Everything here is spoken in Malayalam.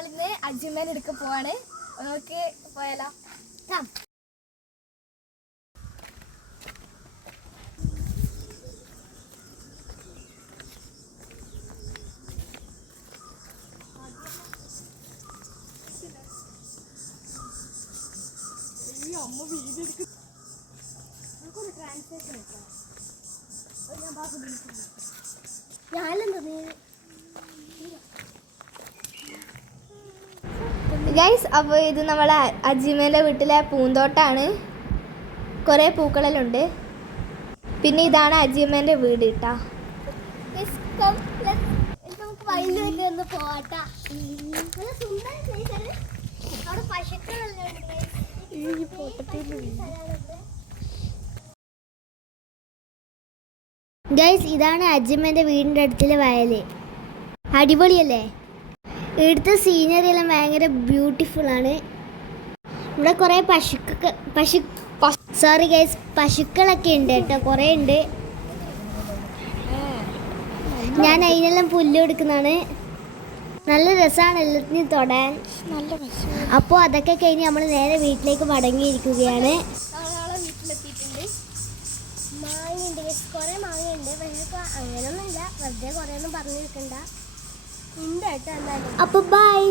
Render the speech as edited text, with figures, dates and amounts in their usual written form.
നമ്മളിന്ന് അജ്മേൻ എടുക്ക പോവാണ്. നമുക്ക് പോയാലോ? ഗൈസ്, അപ്പോൾ ഇത് നമ്മളെ അജ്മേൻ്റെ വീട്ടിലെ പൂന്തോട്ടാണ്. കുറേ പൂക്കളെല്ലാം ഉണ്ട്. പിന്നെ ഇതാണ് അജ്മേൻ്റെ വീട് കേട്ടോ. ഗൈസ്, ഇതാണ് അജ്മേൻ്റെ വീടിൻ്റെ അടുത്തുള്ള വയൽ. അടിപൊളിയല്ലേ? ഇവിടുത്തെ സീനറി എല്ലാം ഭയങ്കര ബ്യൂട്ടിഫുൾ ആണ്. ഇവിടെ കുറേ പശുക്കളൊക്കെ ഉണ്ട് കേട്ടോ, കുറേ ഉണ്ട്. ഞാൻ അതിനെല്ലാം പുല്ല് കൊടുക്കുന്നതാണ്. നല്ല രസമാണ് എല്ലാത്തിനും തൊടാൻ. അപ്പോൾ അതൊക്കെ കഴിഞ്ഞ് നമ്മൾ നേരെ വീട്ടിലേക്ക് മടങ്ങിയിരിക്കുകയാണ്. വീട്ടിലെത്തിയിട്ടുണ്ട്. മാങ്ങയുണ്ട്, കുറേ മാങ്ങയുണ്ട്. പക്ഷേ അങ്ങനെയൊന്നുമില്ല, വെറുതെ കുറേ ഒന്നും പറഞ്ഞു നിൽക്കണ്ട. ഉണ്ട് കേട്ടോ. എന്തായാലും അപ്പോൾ ബൈ.